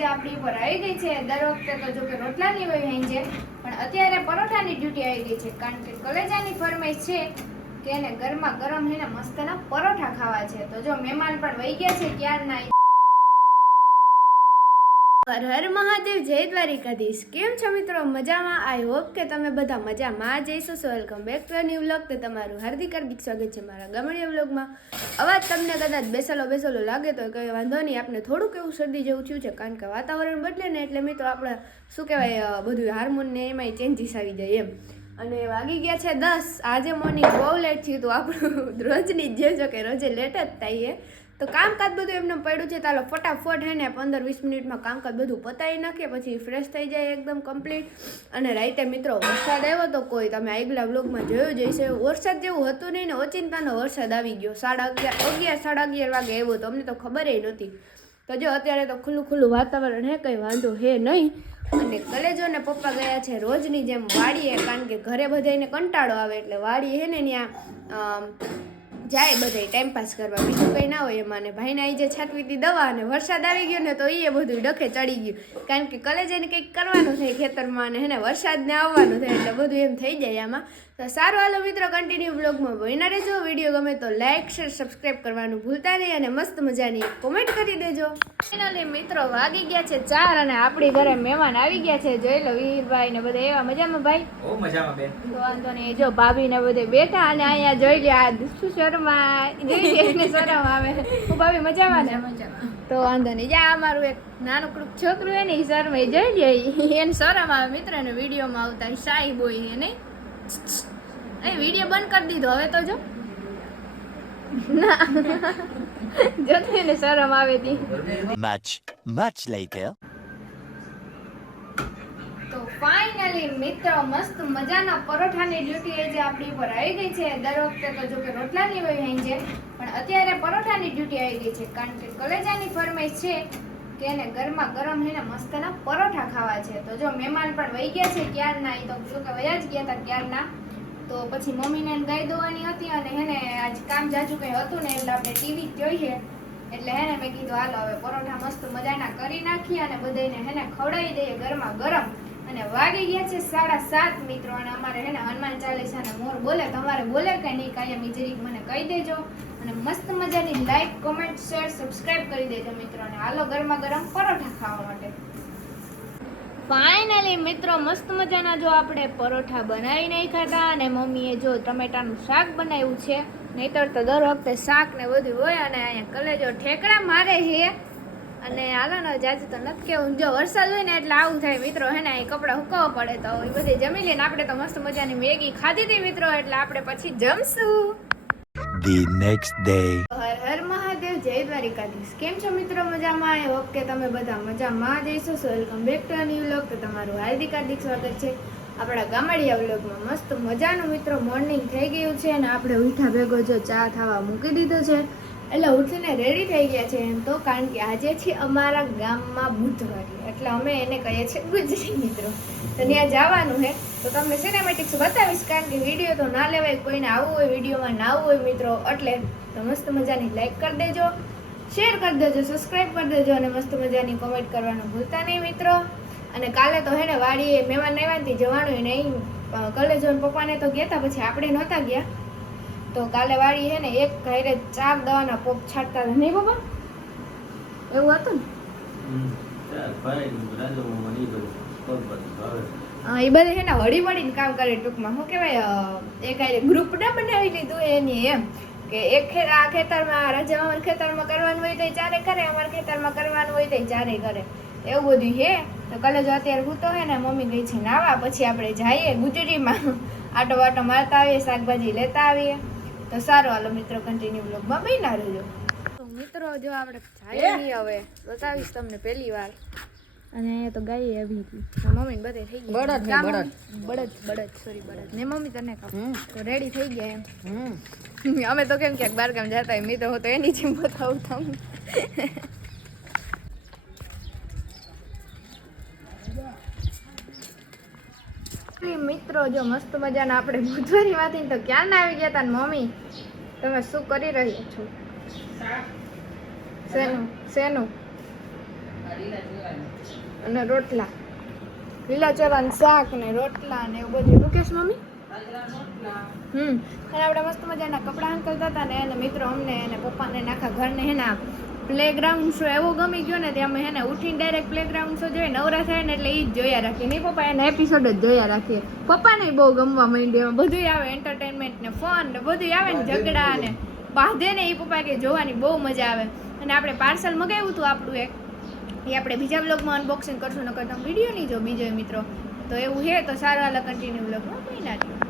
આજે આપણી ઉપર આવી ગઈ છે। દર વખતે તો જો કે રોટલાની હોય હાંજે, પણ અત્યારે પરોઠાની ડ્યુટી આવી ગઈ છે, કારણ કે કલેજાની ફરમાઈશ છે કે એને ગરમા ગરમ હેને મસ્તના પરોઠા ખાવા છે। તો જો મહેમાન પણ વહી ગયા છે ક્યારના। હર હર મહાદેવ, જય દ્વારિકાધીશ। કેમ છો મિત્રો? મજામાં? આઈ હોપ કે તમે બધા મજામાં જઈશો। So welcome back to new vlog. તો તમારું હાર્દિક સ્વાગત છે મારા ગામડિયા વ્લોગમાં। અવાજ તમને કદાચ બેસેલો લાગે તો કંઈ વાંધો નહીં, આપણે થોડુંક એવું શરદી જેવું થયું છે, કારણ કે વાતાવરણ બદલે ને એટલે મિત્રો આપણે શું કહેવાય બધું હાર્મોન ને એમાંય ચેન્જીસ આવી જાય એમ। અને વાગી ગયા છે 10। આજે મોર્નિંગ બહુ લેટ થયું હતું આપણું રોજની જે જો કે રોજે લેટ જ થાય। તો કામકાજ બધું એમને પડ્યું છે, ચાલો ફટાફટ હે ને 15-20 મિનિટમાં કામકાજ બધું પતાવી નાખીએ, પછી ફ્રેશ થઈ જાય એકદમ કમ્પ્લીટ। અને રાતે મિત્રો વરસાદ આવ્યો તો કોઈ તમે આગલા વ્લોગમાં જોયો જ હશે। વરસાદ જેવું હતું નહીં ને, ઓચિંતાનો વરસાદ આવી ગયો। 11:30 વાગે આવ્યો તો અમને તો ખબર નહોતી। તો જો અત્યારે તો ખુલ્લું વાતાવરણ હે, કંઈ વાંધો હે નહીં। અને કલેજો ને પપ્પા ગયા છે રોજની જેમ વાડીએ, કારણ કે ઘરે બધાને કંટાળો આવે એટલે વાડી હે ને ત્યાં જાય બધા ટાઈમપાસ કરવા, બીજું કંઈ ના હોય એમાં। ને ભાઈને આવી જે છાંટવી હતી દવા, અને વરસાદ આવી ગયો ને તો એ બધું ડખે ચડી ગયું, કારણ કે કલેજાને કંઈક કરવાનું થાય ખેતરમાં, અને હેને વરસાદને આવવાનું થાય એટલે બધું એમ થઈ જાય આમાં। તો સારું હાલો મિત્રો, કન્ટિન્યુ બ્લોગમાં બન્યા રહેજો। વિડીયો ગમે તો લાઇક શેર સબસ્ક્રાઈબ કરવાનું ભૂલતા નહીં, અને મસ્ત મજાની કોમેન્ટ કરી દેજો। ફાઇનલી મિત્રો વાગી ગયા છે 4 અને આપણી ઘરે મહેમાન આવી ગયા છે। જોઈ લો વીરભાઈ ને બધા એવા મજામાં ભાઈ? ઓ મજામાં બેન। તો વાંધો નહીં, જો ભાભી ને બધે બેઠા, અને અહીંયા જોઈ લે આ શું શર્મા જોઈ લે એને શરમ આવે। હું ભાભી મજામાં ને? મજામાં। તો વાંધો નહીં, જા અમારું એક નાનકડું છોકરું હે ને એ શરમાઈ જોઈ લે, એને શરમ આવે મિત્ર ને વિડીયોમાં આવતા શાહી બોય હે નહીં। એ વિડીયો બંધ કરી દીધો હવે તો જો ના જોતો એને શરમ આવે તી। much later તો ફાઇનલી મિત્રો મસ્ત મજાના પરોઠાની ડ્યુટી આજે આપણી ઉપર આવી ગઈ છે। દર વખતે તો જો કે રોટલાની હોય હાંજે, પણ અત્યારે પરોઠાની ડ્યુટી આવી ગઈ છે, કારણ કે કલેજાની ફરમાઈશ છે કે એને ગરમા ગરમ હેને મસ્તના પરોઠા ખાવા છે। તો જો મહેમાન પણ વહી ગયા છે ક્યારના, એ તો શું કે વયા જ ગયા હતા ક્યારના। તો પછી મમ્મીને ગાય દોવાની હતી, અને હેને આજ કામ જાજુ કંઈ હતું ને એટલે આપણે ટીવી જોઈએ, એટલે હેને મેં કીધું હાલો હવે પરોઠા મસ્ત મજાના કરી નાખીએ અને બધાને હેને ખવડાવી દઈએ ગરમા ગરમ। અને વાગી ગયા છે 7:30 મિત્રો, અને અમારે હેને હનુમાન ચાલીસા ને મોર બોલે, તમારે બોલે કે નહીં કાયમ જરીક મને કહી દેજો, અને મસ્ત મજાની લાઈક કોમેન્ટ શેર સબસ્ક્રાઇબ કરી દેજો મિત્રો। અને હાલો ગરમા ગરમ પરોઠા ખાવા માટે। ફાઇનલી મિત્રો મસ્ત મજાના જો આપણે પરોઠા બનાવી નાખ્યા હતા, અને મમ્મીએ જો ટમેટાનું શાક બનાવ્યું છે, નહીતર તો દર વખતે શાક ને બધું હોય। અને અહીંયા કલેજો ઠેકડા મારે છે, અને હાલો ને જાજુ તો નથી કેવું, જો વરસાદ હોય ને એટલે આવું થાય મિત્રો હે ને, અહીં કપડાં સુકાવવા પડે તો એ બધી જમી લઈને આપણે તો મસ્ત મજાની મેગી ખાધી હતી મિત્રો, એટલે આપણે પછી જમશું। the next day Har Har Mahadev, જય દ્વારિકાધીશ। કેમ છો મિત્રો? મજામાં? આઈ હોપ કે તમે બધા મજામાં જઈશો। So welcome back to new vlog. તો તમારું હાર્દિક સ્વાગત છે આપણા ગામડિયા વ્લોગમાં। મસ્ત મજાનું મિત્રો મોર્નિંગ થઈ ગયું છે, અને આપણે ઉઠા ભેગો જો ચા થવા મૂકી દીધો છે, એટલે ઉઠીને રેડી થઈ ગયા છે એમ તો, કારણ કે આજે છે અમારા ગામમાં બુધવારી, એટલે અમે એને કહીએ છીએ ગુજરી મિત્રો। તો ત્યાં જવાનું છે, તો તમને સિનેમેટિક્સ બતાવીશ, કારણ કે વિડીયો તો ના લેવાય, કોઈને આવવું હોય વિડીયોમાં ના આવવું હોય મિત્રો, એટલે તો મસ્ત મજાની લાઈક કરી દેજો, શેર કરી દેજો, સબસ્ક્રાઈબ કરી દેજો, અને મસ્ત મજાની કોમેન્ટ કરવાનું ભૂલતા નહીં મિત્રો। અને કાલે તો હે ને વાડીએ મહેમાન આવ્યા જવાનું નહીં, કલેજો ને પપ્પાને તો ગયા હતા, પછી આપણે નહોતા ગયા। તો કાલે વાડી હે ને એક ઘરે 4 દવાના પોપ છાંટતા હતા નહીં પપ્પા? એવું હતું ને? એ બધે હે ને હળી મળીને કામ કરે, ટૂંકમાં શું કહેવાય એક ગ્રુપ ના બનાવી લીધું એની, એમ કે એક આ ખેતરમાં રાજામામાના ખેતરમાં કરવાનું હોય તો ચારે કરે, અમારા ખેતરમાં કરવાનું હોય તો ચારે કરે, એવું બધું હે। તો કલેજો અત્યારે હું તો હે ને મમ્મી ગઈ છે નાવા, પછી આપણે જઈએ ગુજરીમાં આટો વાટો મારતા આવીએ, શાકભાજી લેતા આવીએ। તો સારું હાલો મિત્રો, કન્ટિન્યુ બ્લોગમાં બન્યા રહેજો। તો મિત્રો જો આપણે જઈએ નહીં, હવે બતાવીશ તમને પહેલી વાર। અને અહીંયા તો ગાય આવી હતી, મમ્મી ને બધે થઈ ગયા બળદ ને મમ્મી તને કહું તો રેડી થઈ ગયા એમ। અમે તો કેમ ક્યાંક બહાર ગામ જતા હોય મિત્રો, હું તો એની જેમ બતાવું તમને। મિત્રો જો મસ્ત મજાના આપણે બુધવારી માંથી તો ક્યાં ના આવી ગયા હતા ને મમ્મી તમે શું કરી રહ્યા છો? શેનું અને રોટલા, લીલા ચોરાનું શાક ને રોટલા ને એવું બધું. મુકેશ મમ્મી અને આપણે મસ્ત મજાના કપડાં હંકલતા હતા ને એને મિત્રો અમને અને પપ્પાને આખા ઘરને હે ને પ્લેગ્રાઉન્ડ શો એવો ગમી ગયો ને ત્યાં અમે હે ને ઉઠીને ડાયરેક્ટ પ્લેગ્રાઉન્ડ શો જોઈએ નવરા થાય ને એટલે એ જ જોયા રાખીએ. નહીં પપ્પા એના એપિસોડ જ જોયા રાખીએ. પપ્પાને બહુ ગમવા માંડ્યું. એમાં બધું આવે, એન્ટરટેનમેન્ટ ને ફન ને બધું આવે ને ઝઘડા ને બાંધે ને એ પપ્પા કે જોવાની બહુ મજા આવે. અને આપણે પાર્સલ મગાવ્યું હતું આપણું એક, એ આપણે બીજા બ્લોગમાં અનબોક્સિંગ કરશું. નકર તમે વિડીયો નહીં જો બીજો મિત્રો તો એવું છે તો સારા વાલા કન્ટિન્યુ બ્લોગમાં કોઈ નાખ્યું.